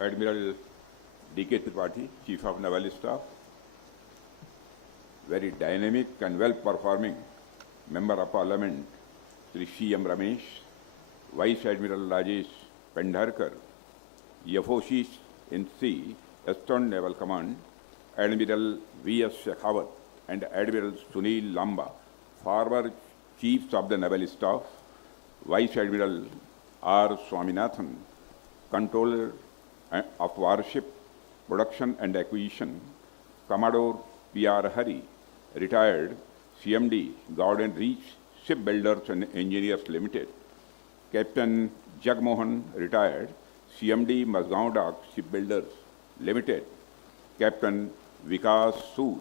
Admiral D.K. Tripathi, Chief of Naval Staff, very dynamic and well-performing Member of Parliament, Sri C.M. Ramesh, Vice Admiral Rajesh Pendharkar, Yafoshish in Sea, Eastern Naval Command, Admiral V.S. Shekhawat and Admiral Sunil Lamba, former Chiefs of the Naval Staff, Vice Admiral R. Swaminathan, Controller of Warship Production and Acquisition, Commodore P.R. Hari, retired CMD, Gordon Reach Shipbuilders and Engineers Limited, Captain Jagmohan, retired CMD, Mazgaon Dock Shipbuilders Limited, Captain Vikas Sood,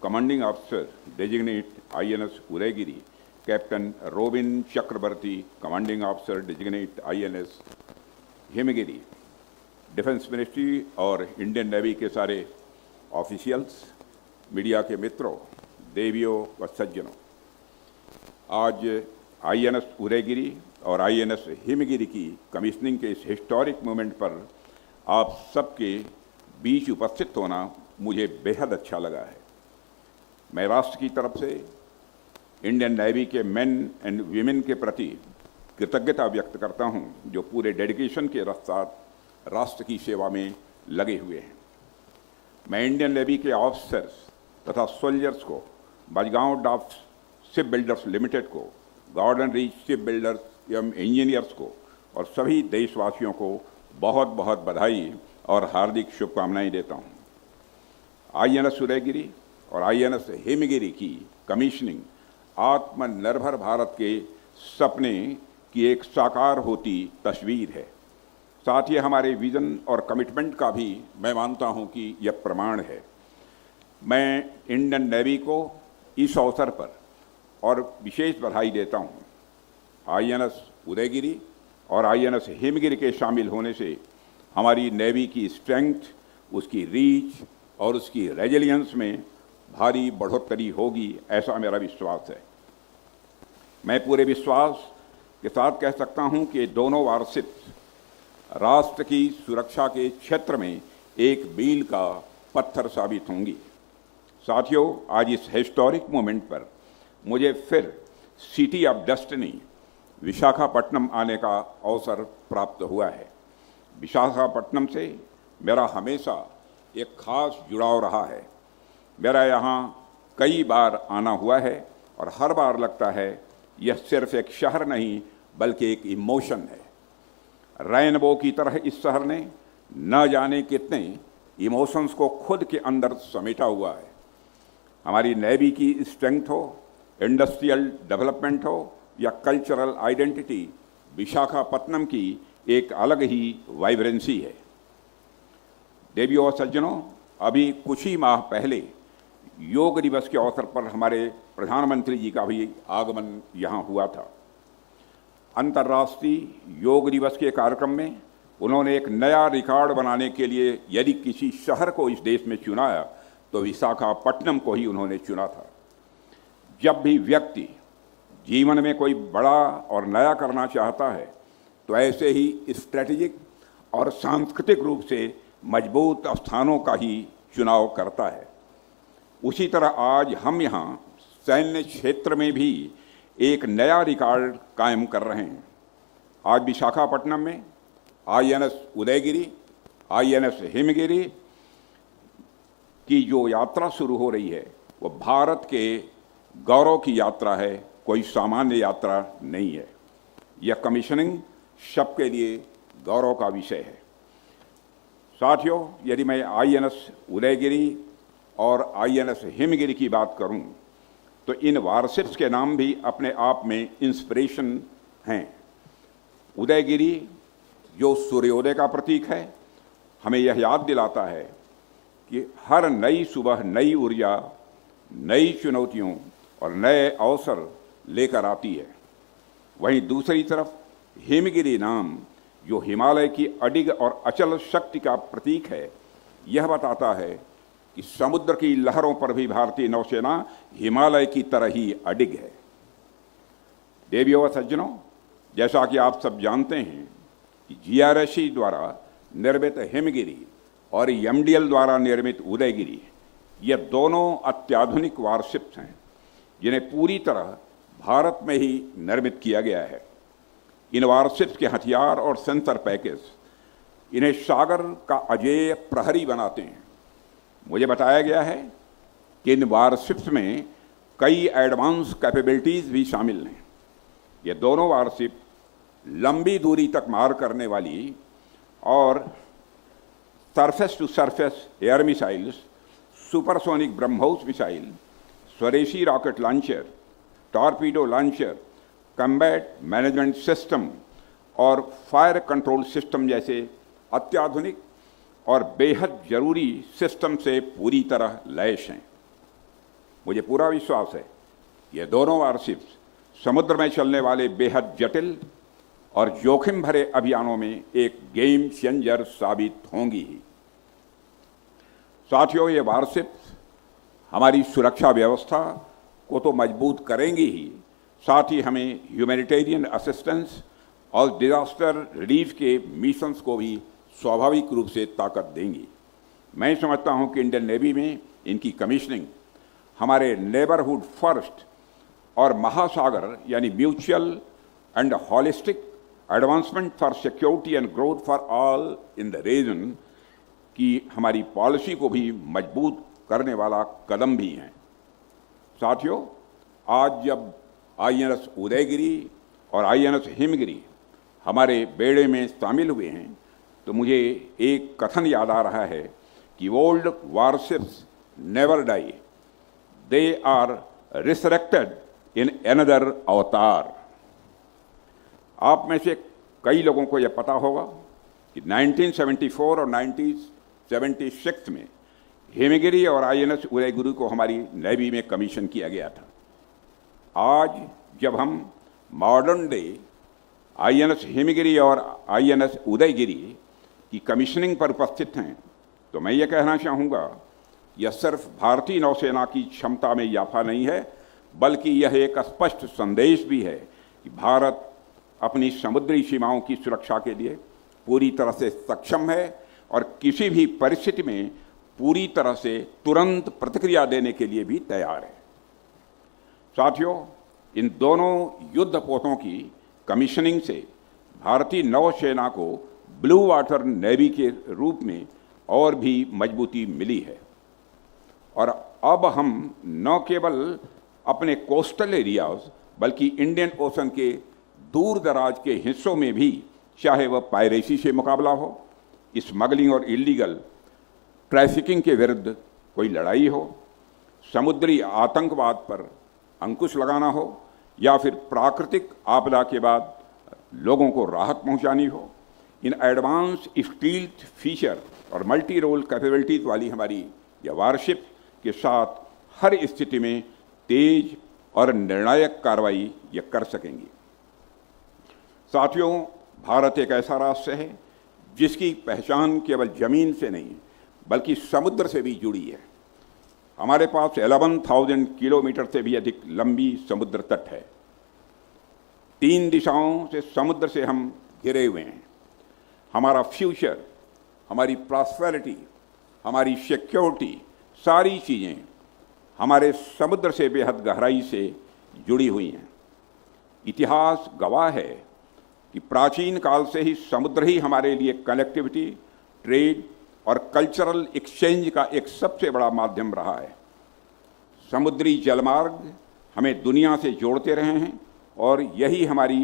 Commanding Officer, Designate INS Udaygiri, Captain Robin Chakrabarti, Commanding Officer, Designate INS Himgiri, defence ministry और Indian Navy के सारे officials, media के मित्रों, देवियों व सज्जनों, आज INS Udayagiri और आईएनएस हिमगिरी की कमीशनिंग के इस हिस्टोरिक मोमेंट पर आप सबके बीच उपस्थित होना मुझे बेहद अच्छा लगा है। मैं राष्ट्र की तरफ से इंडियन नेवी के मेन एंड वीमेन के प्रति कृतज्ञता व्यक्त करता हूं, जो पूरे डेडिकेशन के साथ राष्ट्र की सेवा में लगे हुए हैं। मैं इंडियन नेवी के ऑफिसर्स तथा सोल्जर्स को, Mazagon dock ship builders limited को, गॉर्डन रीच शिप बिल्डर्स एवं इंजीनियर्स को और सभी देशवासियों को बहुत बहुत बधाई और हार्दिक शुभकामनाएं देता हूं। आईएनएस उदयगिरी और आईएनएस हिमगिरी की कमीशनिंग आत्मनिर्भर भारत के सपने की एक साकार होती तस्वीर है। साथ ही हमारे विजन और कमिटमेंट का भी मैं मानता हूं कि यह प्रमाण है। मैं इंडियन नेवी को इस अवसर पर और विशेष बधाई देता हूं। आईएनएस उदयगिरी और आईएनएस हिमगिरी के शामिल होने से हमारी नेवी की स्ट्रेंथ, उसकी रीच और उसकी रेजिलियंस में भारी बढ़ोतरी होगी, ऐसा मेरा विश्वास है। मैं पूरे विश्वास के साथ कह सकता हूं कि दोनों वारशिप्स राष्ट्र की सुरक्षा के क्षेत्र में एक मील का पत्थर साबित होंगी। साथियों, आज इस हिस्टोरिक मोमेंट पर मुझे फिर सिटी ऑफ डेस्टिनी विशाखापट्टनम आने का अवसर प्राप्त हुआ है। विशाखापट्टनम से मेरा हमेशा एक खास जुड़ाव रहा है। मेरा यहाँ कई बार आना हुआ है और हर बार लगता है यह सिर्फ एक शहर नहीं बल्कि एक इमोशन है। रेनबो की तरह इस शहर ने न जाने कितने इमोशंस को खुद के अंदर समेटा हुआ है। हमारी नेवी की स्ट्रेंथ हो, इंडस्ट्रियल डेवलपमेंट हो या कल्चरल आइडेंटिटी, विशाखापट्टनम की एक अलग ही वाइब्रेंसी है। देवियों और सज्जनों, अभी कुछ ही माह पहले योग दिवस के अवसर पर हमारे प्रधानमंत्री जी का भी आगमन यहाँ हुआ था। अंतर्राष्ट्रीय योग दिवस के कार्यक्रम में उन्होंने एक नया रिकॉर्ड बनाने के लिए यदि किसी शहर को इस देश में चुनाया तो विशाखापट्टनम को ही उन्होंने चुना था। जब भी व्यक्ति जीवन में कोई बड़ा और नया करना चाहता है तो ऐसे ही स्ट्रेटेजिक और सांस्कृतिक रूप से मजबूत स्थानों का ही चुनाव करता है। उसी तरह आज हम यहाँ सैन्य क्षेत्र में भी एक नया रिकॉर्ड कायम कर रहे हैं। आज विशाखापट्टनम में आईएनएस उदयगिरी, आईएनएस हिमगिरी की जो यात्रा शुरू हो रही है वो भारत के गौरव की यात्रा है, कोई सामान्य यात्रा नहीं है। यह कमीशनिंग सबके लिए गौरव का विषय है। साथियों, यदि मैं आईएनएस उदयगिरी और आईएनएस हिमगिरी की बात करूं तो इन वारशिप्स के नाम भी अपने आप में इंस्पिरेशन हैं। उदयगिरी जो सूर्योदय का प्रतीक है, हमें यह याद दिलाता है कि हर नई सुबह नई ऊर्जा, नई चुनौतियों और नए अवसर लेकर आती है। वहीं दूसरी तरफ हिमगिरी नाम जो हिमालय की अडिग और अचल शक्ति का प्रतीक है, यह बताता है कि समुद्र की लहरों पर भी भारतीय नौसेना हिमालय की तरह ही अडिग है। देवियों व सज्जनों, जैसा कि आप सब जानते हैं कि जीआरएससी द्वारा निर्मित हिमगिरी और एमडीएल द्वारा निर्मित उदयगिरी, ये दोनों अत्याधुनिक वारशिप्स हैं जिन्हें पूरी तरह भारत में ही निर्मित किया गया है। इन वारशिप्स के हथियार और सेंसर पैकेज इन्हें सागर का अजेय प्रहरी बनाते हैं। मुझे बताया गया है कि इन वारशिप्स में कई एडवांस कैपेबिलिटीज भी शामिल हैं। ये दोनों वारशिप लंबी दूरी तक मार करने वाली और surface to surface air missiles, supersonic BrahMos missile, स्वदेशी rocket launcher, torpedo launcher, combat management system और फायर कंट्रोल सिस्टम जैसे अत्याधुनिक और बेहद जरूरी सिस्टम से पूरी तरह लैस हैं। मुझे पूरा विश्वास है ये दोनों वारशिप्स समुद्र में चलने वाले बेहद जटिल और जोखिम भरे अभियानों में एक गेम चेंजर साबित होंगी ही। साथियों, ये वारशिप्स हमारी सुरक्षा व्यवस्था को तो मजबूत करेंगी ही, साथ ही हमें ह्यूमैनिटेरियन असिस्टेंस और डिजास्टर रिलीफ के मिशंस को भी स्वाभाविक रूप से ताकत देंगी। मैं समझता हूं कि इंडियन नेवी में इनकी कमीशनिंग हमारे नेबरहुड फर्स्ट और महासागर यानी mutual and holistic advancement for security and growth for all in the region की हमारी पॉलिसी को भी मजबूत करने वाला कदम भी है। साथियों, आज जब आईएनएस उदयगिरी और आईएनएस हिमगिरी हमारे बेड़े में शामिल हुए हैं तो मुझे एक कथन याद आ रहा है कि old warships never die, they are resurrected in another avatar. आप में से कई लोगों को यह पता होगा कि 1974 और 1976 में हिमगिरी और आईएनएस उदयगिरी को हमारी नेवी में कमीशन किया गया था। आज जब हम मॉडर्न डे आईएनएस हिमगिरी और आईएनएस उदयगिरी की कमीशनिंग पर उपस्थित हैं तो मैं ये कहना चाहूँगा यह सिर्फ भारतीय नौसेना की क्षमता में इजाफा नहीं है, बल्कि यह एक स्पष्ट संदेश भी है कि भारत अपनी समुद्री सीमाओं की सुरक्षा के लिए पूरी तरह से सक्षम है और किसी भी परिस्थिति में पूरी तरह से तुरंत प्रतिक्रिया देने के लिए भी तैयार है। साथियों, इन दोनों युद्धपोतों की कमीशनिंग से भारतीय नौसेना को ब्लू वाटर नेवी के रूप में और भी मजबूती मिली है और अब हम न केवल अपने कोस्टल एरियाज बल्कि इंडियन ओशन के दूर दराज के हिस्सों में भी, चाहे वह पायरेसी से मुकाबला हो, स्मगलिंग और इलीगल ट्रैफिकिंग के विरुद्ध कोई लड़ाई हो, समुद्री आतंकवाद पर अंकुश लगाना हो या फिर प्राकृतिक आपदा के बाद लोगों को राहत पहुंचानी हो, इन एडवांस स्टील्थ फीचर और मल्टी रोल कैपेबिलिटीज वाली हमारी यह वारशिप के साथ हर स्थिति में तेज और निर्णायक कार्रवाई ये कर सकेंगी। साथियों, भारत एक ऐसा राष्ट्र है जिसकी पहचान केवल जमीन से नहीं बल्कि समुद्र से भी जुड़ी है। हमारे पास 11,000 किलोमीटर से भी अधिक लंबी समुद्र तट है। 3 दिशाओं से समुद्र से हम घिरे हुए हैं। हमारा फ्यूचर, हमारी प्रॉस्पेरिटी, हमारी सिक्योरिटी, सारी चीज़ें हमारे समुद्र से बेहद गहराई से जुड़ी हुई हैं। इतिहास गवाह है कि प्राचीन काल से ही समुद्र ही हमारे लिए कनेक्टिविटी, ट्रेड और कल्चरल एक्सचेंज का एक सबसे बड़ा माध्यम रहा है। समुद्री जलमार्ग हमें दुनिया से जोड़ते रहे हैं और यही हमारी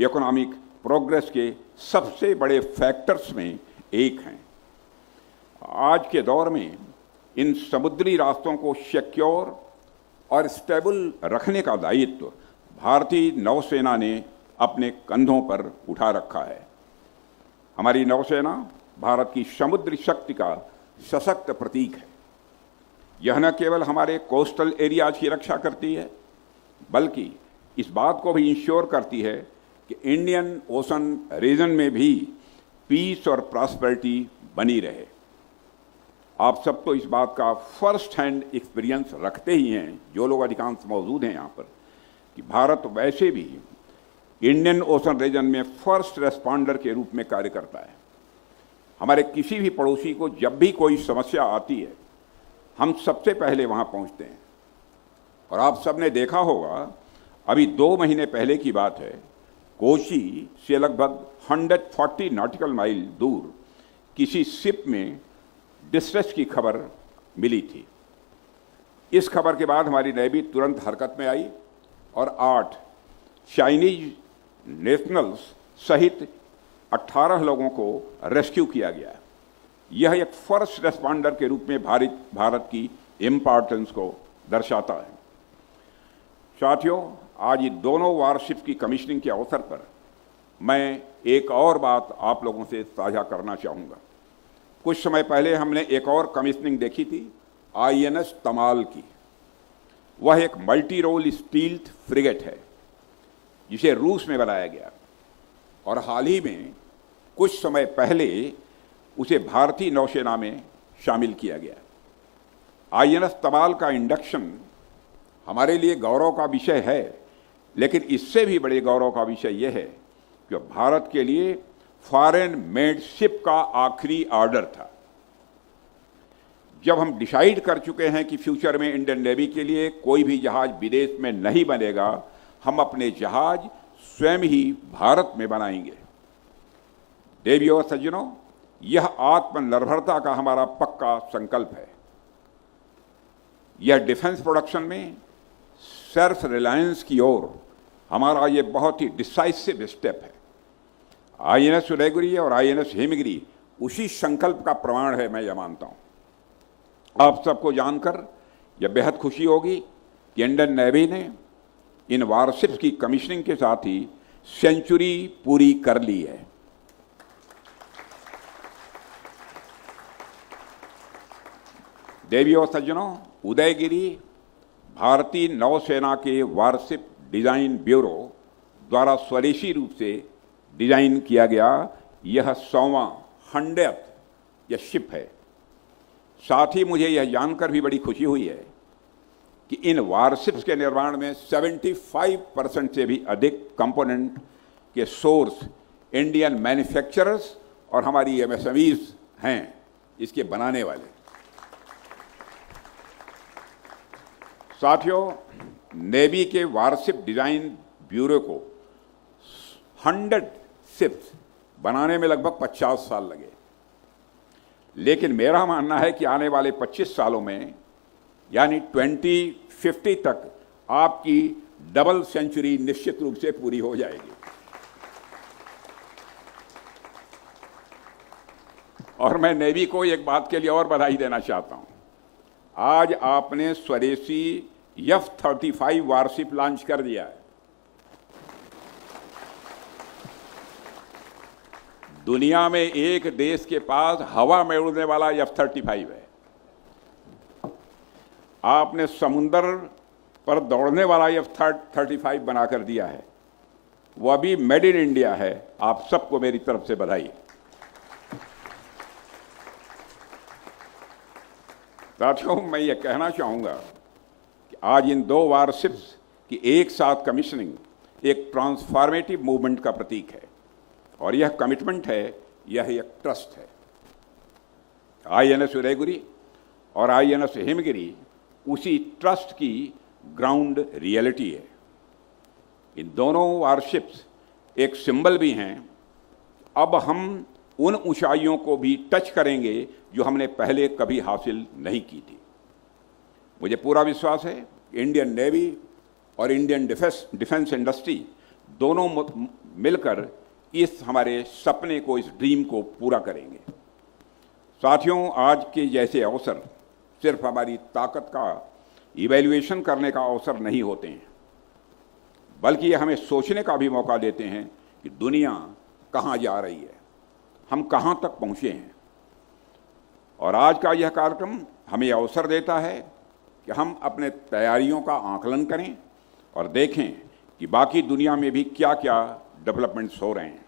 इकोनॉमिक प्रोग्रेस के सबसे बड़े फैक्टर्स में एक हैं। आज के दौर में इन समुद्री रास्तों को सिक्योर और स्टेबल रखने का दायित्व भारतीय नौसेना ने अपने कंधों पर उठा रखा है। हमारी नौसेना भारत की समुद्री शक्ति का सशक्त प्रतीक है। यह न केवल हमारे कोस्टल एरियाज की रक्षा करती है बल्कि इस बात को भी इंश्योर करती है कि इंडियन ओशन रीजन में भी पीस और प्रॉस्पेरिटी बनी रहे। आप सब तो इस बात का फर्स्ट हैंड एक्सपीरियंस रखते ही हैं, जो लोग अधिकांश मौजूद हैं यहाँ पर, कि भारत वैसे भी इंडियन ओशन रीजन में फर्स्ट रेस्पॉन्डर के रूप में कार्य करता है। हमारे किसी भी पड़ोसी को जब भी कोई समस्या आती है, हम सबसे पहले वहाँ पहुँचते हैं। और आप सबने देखा होगा, अभी 2 महीने पहले की बात है, कोची से लगभग 140 नॉटिकल माइल दूर किसी शिप में डिस्ट्रेस की खबर मिली थी। इस खबर के बाद हमारी नेवी तुरंत हरकत में आई और 8 चाइनीज नेशनल्स सहित 18 लोगों को रेस्क्यू किया गया। यह एक फर्स्ट रेस्पॉन्डर के रूप में भारत की इम्पोर्टेंस को दर्शाता है। साथियों, आज ये दोनों वारशिप की कमीशनिंग के अवसर पर मैं एक और बात आप लोगों से साझा करना चाहूँगा। कुछ समय पहले हमने एक और कमीशनिंग देखी थी, INS तमाल की। वह एक मल्टी रोल स्टील्थ फ्रिगेट है जिसे रूस में बनाया गया और हाल ही में कुछ समय पहले उसे भारतीय नौसेना में शामिल किया गया। INS तमाल का इंडक्शन हमारे लिए गौरव का विषय है, लेकिन इससे भी बड़े गौरव का विषय यह है कि भारत के लिए फॉरेन मेड शिप का आखिरी ऑर्डर था। जब हम डिसाइड कर चुके हैं कि फ्यूचर में इंडियन नेवी के लिए कोई भी जहाज विदेश में नहीं बनेगा, हम अपने जहाज स्वयं ही भारत में बनाएंगे। देवियों और सज्जनों, यह आत्मनिर्भरता का हमारा पक्का संकल्प है। यह डिफेंस प्रोडक्शन में सेल्फ रिलायंस की ओर हमारा ये बहुत ही डिसाइसिव स्टेप है। INS उदयगिरी और INS हिमगिरी उसी संकल्प का प्रमाण है, मैं यह मानता हूं। आप सबको जानकर यह बेहद खुशी होगी कि इंडियन नेवी ने इन वारशिप्स की कमीशनिंग के साथ ही सेंचुरी पूरी कर ली है। देवियों और सज्जनों, उदयगिरी भारतीय नौसेना के वारशिप डिजाइन ब्यूरो द्वारा स्वदेशी रूप से डिजाइन किया गया यह 100वां 100th यह शिप है। साथ ही मुझे यह जानकर भी बड़ी खुशी हुई है कि इन वारशिप्स के निर्माण में 75% से भी अधिक कंपोनेंट के सोर्स इंडियन मैन्युफैक्चरर्स और हमारी MSMEs हैं, इसके बनाने वाले। साथियों, नेवी के वारशिप डिजाइन ब्यूरो को 100 शिप्स बनाने में लगभग 50 साल लगे, लेकिन मेरा मानना है कि आने वाले 25 सालों में यानी 2050 तक आपकी डबल सेंचुरी निश्चित रूप से पूरी हो जाएगी। और मैं नेवी को एक बात के लिए और बधाई देना चाहता हूं। आज आपने स्वदेशी F-35 वारशिप लॉन्च कर दिया है। दुनिया में एक देश के पास हवा में उड़ने वाला F-35 है। आपने समुद्र पर दौड़ने वाला F-35 बनाकर दिया है, वह भी मेड इन इंडिया है। आप सबको मेरी तरफ से बधाई। साथियों, मैं ये कहना चाहूँगा कि आज इन 2 वारशिप्स की एक साथ कमीशनिंग एक ट्रांसफॉर्मेटिव मूवमेंट का प्रतीक है और यह कमिटमेंट है, यह एक ट्रस्ट है। INS उदयगिरी और INS हिमगिरी उसी ट्रस्ट की ग्राउंड रियलिटी है। इन दोनों वारशिप्स एक सिंबल भी हैं। अब हम उन ऊंचाइयों को भी टच करेंगे जो हमने पहले कभी हासिल नहीं की थी। मुझे पूरा विश्वास है इंडियन नेवी और इंडियन डिफेंस इंडस्ट्री दोनों मिलकर इस हमारे सपने को, इस ड्रीम को पूरा करेंगे। साथियों, आज के जैसे अवसर सिर्फ हमारी ताकत का इवैल्यूएशन करने का अवसर नहीं होते हैं, बल्कि ये हमें सोचने का भी मौका देते हैं कि दुनिया कहाँ जा रही है, हम कहाँ तक पहुँचे हैं। और आज का यह कार्यक्रम हमें अवसर देता है कि हम अपने तैयारियों का आकलन करें और देखें कि बाकी दुनिया में भी क्या क्या डेवलपमेंट्स हो रहे हैं।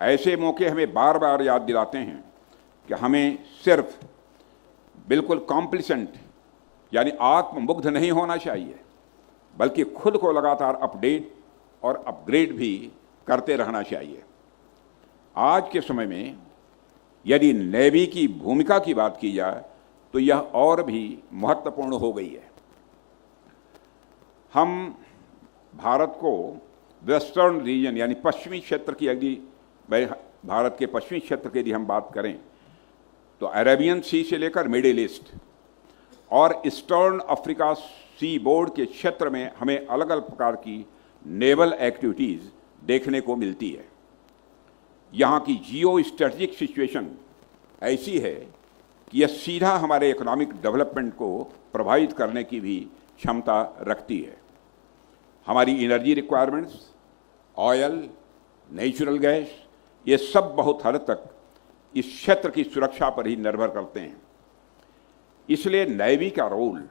ऐसे मौके हमें बार बार याद दिलाते हैं कि हमें सिर्फ बिल्कुल कॉम्प्लिसेंट यानी आत्ममुग्ध नहीं होना चाहिए, बल्कि खुद को लगातार अपडेट और अपग्रेड भी करते रहना चाहिए। आज के समय में यदि नेवी की भूमिका की बात की जाए तो यह और भी महत्वपूर्ण हो गई है। हम भारत को वेस्टर्न रीजन यानी पश्चिमी क्षेत्र की यदि भारत के पश्चिमी क्षेत्र की यदि हम बात करें तो अरेबियन सी से लेकर मिडिल ईस्ट और ईस्टर्न अफ्रीका सी बोर्ड के क्षेत्र में हमें अलग अलग प्रकार की नेवल एक्टिविटीज़ देखने को मिलती है। यहाँ की जियो स्ट्रेटजिक सिचुएशन ऐसी है कि यह सीधा हमारे इकोनॉमिक डेवलपमेंट को प्रभावित करने की भी क्षमता रखती है। हमारी energy requirements, oil, natural gas, ये सब बहुत हद तक इस क्षेत्र की सुरक्षा पर ही निर्भर करते हैं। इसलिए नेवी का रोल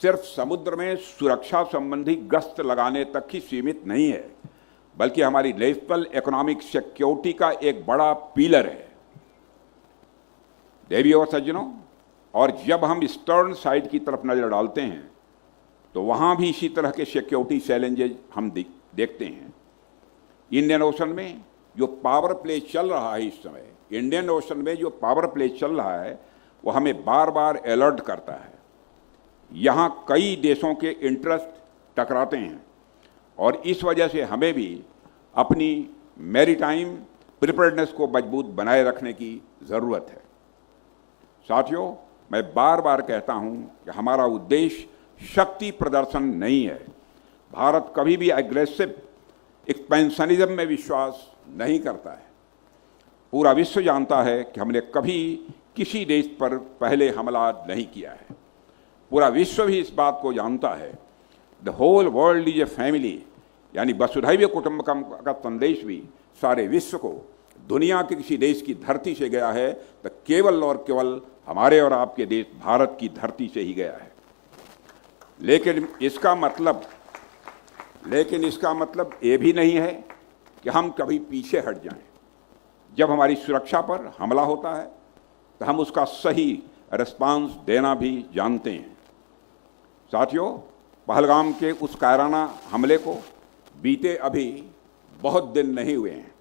सिर्फ समुद्र में सुरक्षा संबंधी गश्त लगाने तक ही सीमित नहीं है, बल्कि हमारी नेशनल इकोनॉमिक सिक्योरिटी का एक बड़ा पिलर है। देवी और सज्जनों, और जब हम ईस्टर्न साइड की तरफ नजर डालते हैं तो वहां भी इसी तरह के सिक्योरिटी चैलेंजेस हम देखते हैं। इंडियन ओशन में जो पावर प्ले चल रहा है इस समय, इंडियन ओशन में जो पावर प्ले चल रहा है वो हमें बार बार अलर्ट करता है। यहाँ कई देशों के इंटरेस्ट टकराते हैं और इस वजह से हमें भी अपनी मैरीटाइम प्रिपेयर्डनेस को मजबूत बनाए रखने की ज़रूरत है। साथियों, मैं बार बार कहता हूँ कि हमारा उद्देश्य शक्ति प्रदर्शन नहीं है। भारत कभी भी एग्रेसिव एक्सपेंशनिज्म में विश्वास नहीं करता है। पूरा विश्व जानता है कि हमने कभी किसी देश पर पहले हमला नहीं किया है। पूरा विश्व भी इस बात को जानता है। The whole world is a family, यानी वसुधैव कुटुंबकम का संदेश भी सारे विश्व को दुनिया के किसी देश की धरती से गया है तो केवल और केवल हमारे और आपके देश भारत की धरती से ही गया है। लेकिन इसका मतलब ये भी नहीं है कि हम कभी पीछे हट जाएं। जब हमारी सुरक्षा पर हमला होता है तो हम उसका सही रिस्पांस देना भी जानते हैं। साथियों, पहलगाम के उस कायराना हमले को बीते अभी बहुत दिन नहीं हुए हैं।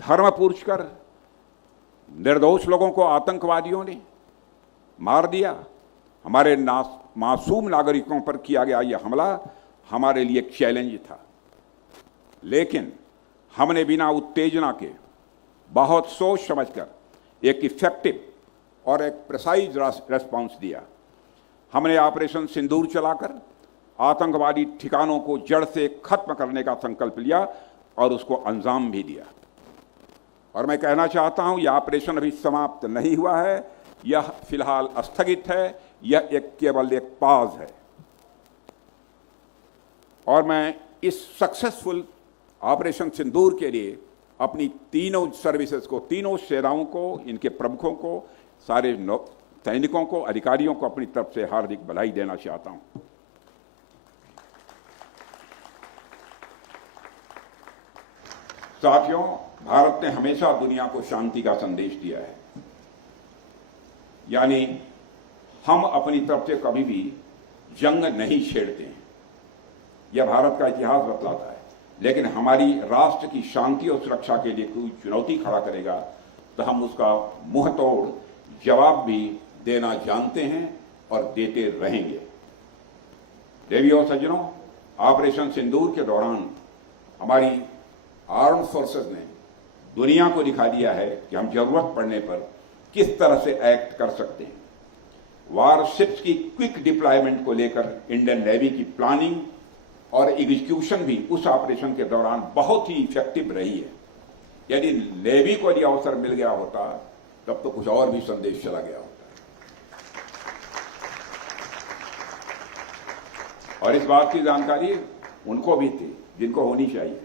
धर्म पूछकर निर्दोष लोगों को आतंकवादियों ने मार दिया। हमारे मासूम नागरिकों पर किया गया यह हमला हमारे लिए एक चैलेंज था, लेकिन हमने बिना उत्तेजना के बहुत सोच समझकर एक इफेक्टिव और एक प्रिसाइज रेस्पॉन्स दिया। हमने ऑपरेशन सिंदूर चलाकर आतंकवादी ठिकानों को जड़ से खत्म करने का संकल्प लिया और उसको अंजाम भी दिया। और मैं कहना चाहता हूं, यह ऑपरेशन अभी समाप्त नहीं हुआ है, यह फिलहाल स्थगित है, यह केवल एक पाज है। और मैं इस सक्सेसफुल ऑपरेशन सिंदूर के लिए अपनी तीनों सर्विसेज को, तीनों सेनाओं को, इनके प्रमुखों को, सारे सैनिकों को, अधिकारियों को अपनी तरफ से हार्दिक बधाई देना चाहता हूं। साथियों, भारत ने हमेशा दुनिया को शांति का संदेश दिया है, यानी हम अपनी तरफ से कभी भी जंग नहीं छेड़ते हैं। यह भारत का इतिहास बतलाता है। लेकिन हमारी राष्ट्र की शांति और सुरक्षा के लिए कोई चुनौती खड़ा करेगा तो हम उसका मुंह तोड़ जवाब भी देना जानते हैं और देते रहेंगे। देवी और सज्जनों, ऑपरेशन सिंदूर के दौरान हमारी आर्म्ड फोर्सेस ने दुनिया को दिखा दिया है कि हम जरूरत पड़ने पर किस तरह से एक्ट कर सकते हैं। वारशिप्स की क्विक डिप्लॉयमेंट को लेकर इंडियन नेवी की प्लानिंग और एग्जीक्यूशन भी उस ऑपरेशन के दौरान बहुत ही इफेक्टिव रही है। यदि नेवी को यदि अवसर मिल गया होता तब तो कुछ और भी संदेश चला गया होता। और इस बात की जानकारी उनको भी थी जिनको होनी चाहिए।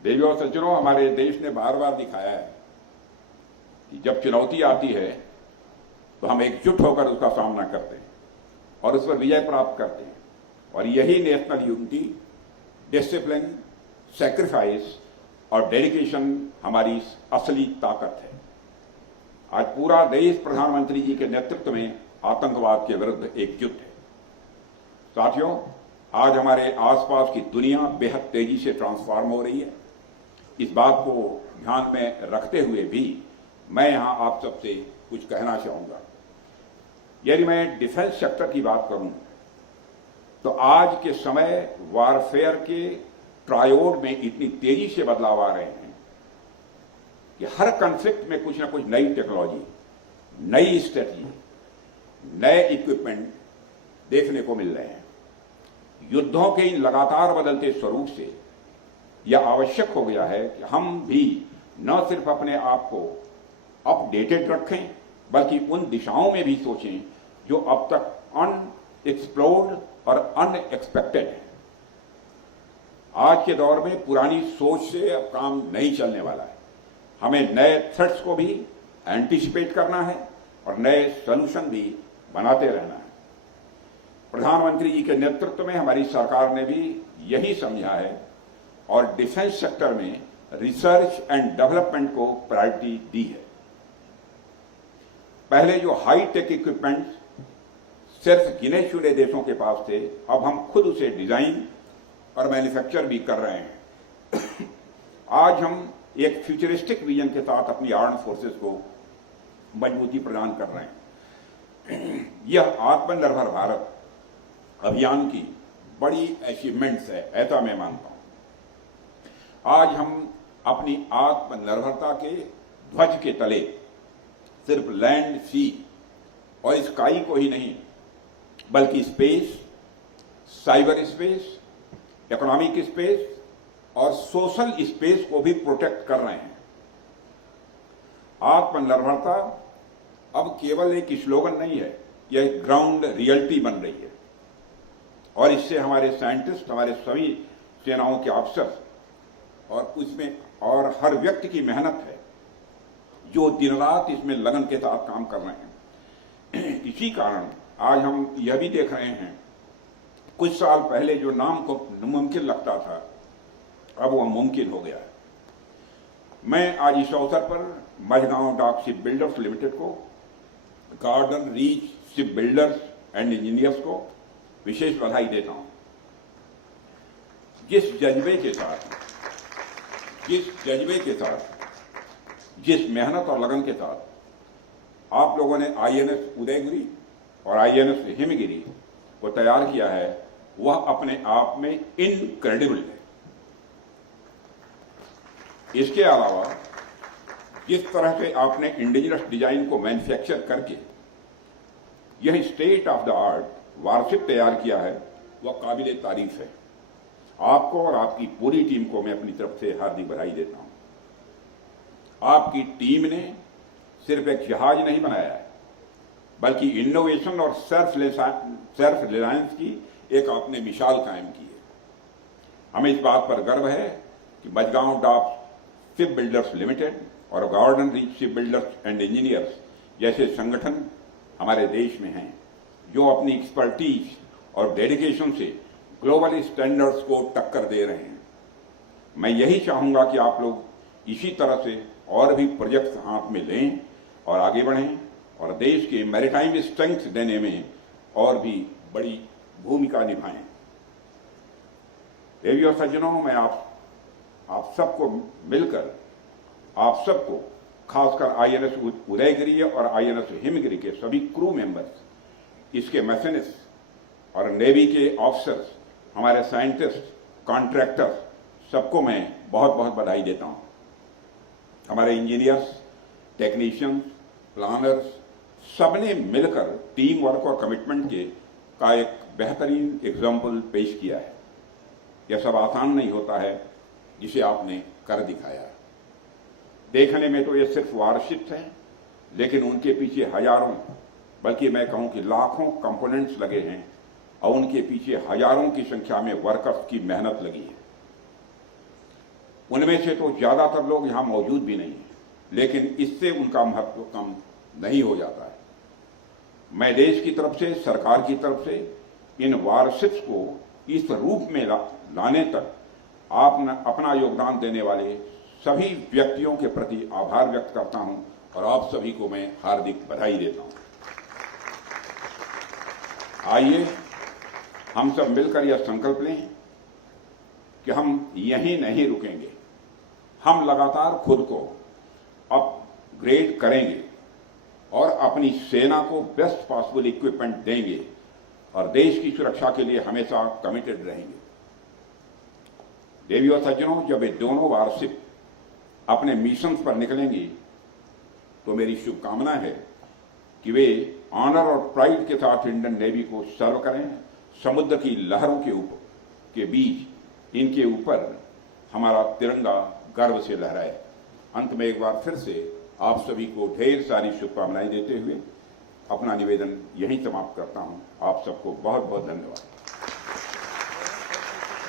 देवी और सज्जनों, हमारे देश ने बार बार दिखाया है कि जब चुनौती आती है तो हम एकजुट होकर उसका सामना करते हैं और उस पर विजय प्राप्त करते हैं। और यही नेशनल यूनिटी, डिसिप्लिन, सैक्रिफाइस और डेडिकेशन हमारी असली ताकत है। आज पूरा देश प्रधानमंत्री जी के नेतृत्व में आतंकवाद के विरुद्ध एकजुट है। साथियों, आज हमारे आसपास की दुनिया बेहद तेजी से ट्रांसफॉर्म हो रही है। इस बात को ध्यान में रखते हुए भी मैं यहां आप सबसे कुछ कहना चाहूंगा। यदि मैं डिफेंस सेक्टर की बात करूं तो आज के समय वारफेयर के ट्रायोड में इतनी तेजी से बदलाव आ रहे हैं कि हर कॉन्फ्लिक्ट में कुछ ना कुछ नई टेक्नोलॉजी, नई स्ट्रेटजी, नए इक्विपमेंट देखने को मिल रहे हैं। युद्धों के इन लगातार बदलते स्वरूप से यह आवश्यक हो गया है कि हम भी न सिर्फ अपने आप को अपडेटेड रखें बल्कि उन दिशाओं में भी सोचें जो अब तक अनएक्सप्लोर्ड और अनएक्सपेक्टेड है। आज के दौर में पुरानी सोच से अब काम नहीं चलने वाला है। हमें नए थ्रेट्स को भी एंटिसिपेट करना है और नए सॉल्यूशन भी बनाते रहना है। प्रधानमंत्री जी के नेतृत्व में हमारी सरकार ने भी यही समझा है और डिफेंस सेक्टर में रिसर्च एंड डेवलपमेंट को प्रायोरिटी दी है। पहले जो हाई टेक इक्विपमेंट सिर्फ गिने चुने देशों के पास थे, अब हम खुद उसे डिजाइन और मैन्युफैक्चर भी कर रहे हैं। आज हम एक फ्यूचरिस्टिक विजन के साथ अपनी आर्म्ड फोर्सेस को मजबूती प्रदान कर रहे हैं। यह आत्मनिर्भर भारत अभियान की बड़ी अचीवमेंट्स है, ऐसा मैं मानता हूं। आज हम अपनी आत्मनिर्भरता के ध्वज के तले सिर्फ लैंड, सी और स्काई को ही नहीं बल्कि space, cyber space, economic space और सोशल स्पेस को भी प्रोटेक्ट कर रहे हैं। आत्मनिर्भरता अब केवल एक स्लोगन नहीं है, यह एक ग्राउंड रियलिटी बन रही है और इससे हमारे साइंटिस्ट, हमारे सभी सेनाओं के अफसर और उसमें और हर व्यक्ति की मेहनत है जो दिन रात इसमें लगन के साथ काम कर रहे हैं। इसी कारण आज हम यह भी देख रहे हैं, कुछ साल पहले जो नाम को मुमकिन लगता था अब वह मुमकिन हो गया है। मैं आज इस अवसर पर Mazagon Dock ship builders limited को, Garden Reach ship Builders and Engineers को विशेष बधाई देता हूं। जिस जज्बे के साथ, जिस मेहनत और लगन के साथ आप लोगों ने आईएनएस उदयगिरी और आईएनएस हिमगिरी को तैयार किया है, वह अपने आप में इनक्रेडिबल है। इसके अलावा जिस तरह से आपने इंडिजिनस डिजाइन को मैन्युफैक्चर करके यह state of the art warship तैयार किया है, वह काबिले तारीफ है। आपको और आपकी पूरी टीम को मैं अपनी तरफ से हार्दिक बधाई देता हूं। आपकी टीम ने सिर्फ एक जहाज नहीं बनाया है बल्कि इनोवेशन और सेल्फ रिलायंस की एक आपने मिसाल कायम की है। हमें इस बात पर गर्व है कि Mazagon Dock ship builders Limited और Garden Reach ship Builders and Engineers जैसे संगठन हमारे देश में हैं जो अपनी एक्सपर्टीज और डेडिकेशन से ग्लोबल स्टैंडर्ड्स को टक्कर दे रहे हैं। मैं यही चाहूंगा कि आप लोग इसी तरह से और भी प्रोजेक्ट्स हाथ में लें और आगे बढ़ें और देश के मैरीटाइम स्ट्रेंथ देने में और भी बड़ी भूमिका निभाएं। देवियों सज्जनों, मैं आप सबको मिलकर आप सबको, खासकर आईएनएस उदयगिरी और आईएनएस हिमगिरी के सभी क्रू मेंबर्स, इसके मैकेनिस्ट और नेवी के ऑफिसर्स, हमारे साइंटिस्ट, कॉन्ट्रैक्टर्स, सबको मैं बहुत बहुत बधाई देता हूं। हमारे इंजीनियर्स, टेक्नीशियंस, प्लानर्स, सबने मिलकर टीम वर्क और कमिटमेंट का एक बेहतरीन एग्जाम्पल पेश किया है। यह सब आसान नहीं होता है जिसे आपने कर दिखाया। देखने में तो ये सिर्फ वारशिप्स हैं, लेकिन उनके पीछे हजारों, बल्कि मैं कहूं कि लाखों कंपोनेंट्स लगे हैं और उनके पीछे हजारों की संख्या में वर्कर्स की मेहनत लगी है। उनमें से तो ज्यादातर लोग यहां मौजूद भी नहीं है, लेकिन इससे उनका महत्व कम नहीं हो जाता है। मैं देश की तरफ से, सरकार की तरफ से इन वारशिप्स को इस रूप में लाने तक अपना योगदान देने वाले सभी व्यक्तियों के प्रति आभार व्यक्त करता हूं और आप सभी को मैं हार्दिक बधाई देता हूं। आइए हम सब मिलकर यह संकल्प लें कि हम यहीं नहीं रुकेंगे, हम लगातार खुद को अपग्रेड करेंगे और अपनी सेना को बेस्ट पॉसिबल इक्विपमेंट देंगे और देश की सुरक्षा के लिए हमेशा कमिटेड रहेंगे। देवी और सज्जनों, जब ये दोनों वारशिप अपने मिशन पर निकलेंगी तो मेरी शुभकामना है कि वे ऑनर और प्राइड के साथ इंडियन नेवी को सर्व करें, समुद्र की लहरों के बीच इनके ऊपर हमारा तिरंगा गर्व से लहराए। अंत में एक बार फिर से आप सभी को ढेर सारी शुभकामनाएं देते हुए अपना निवेदन यहीं समाप्त करता हूं। आप सबको बहुत बहुत धन्यवाद।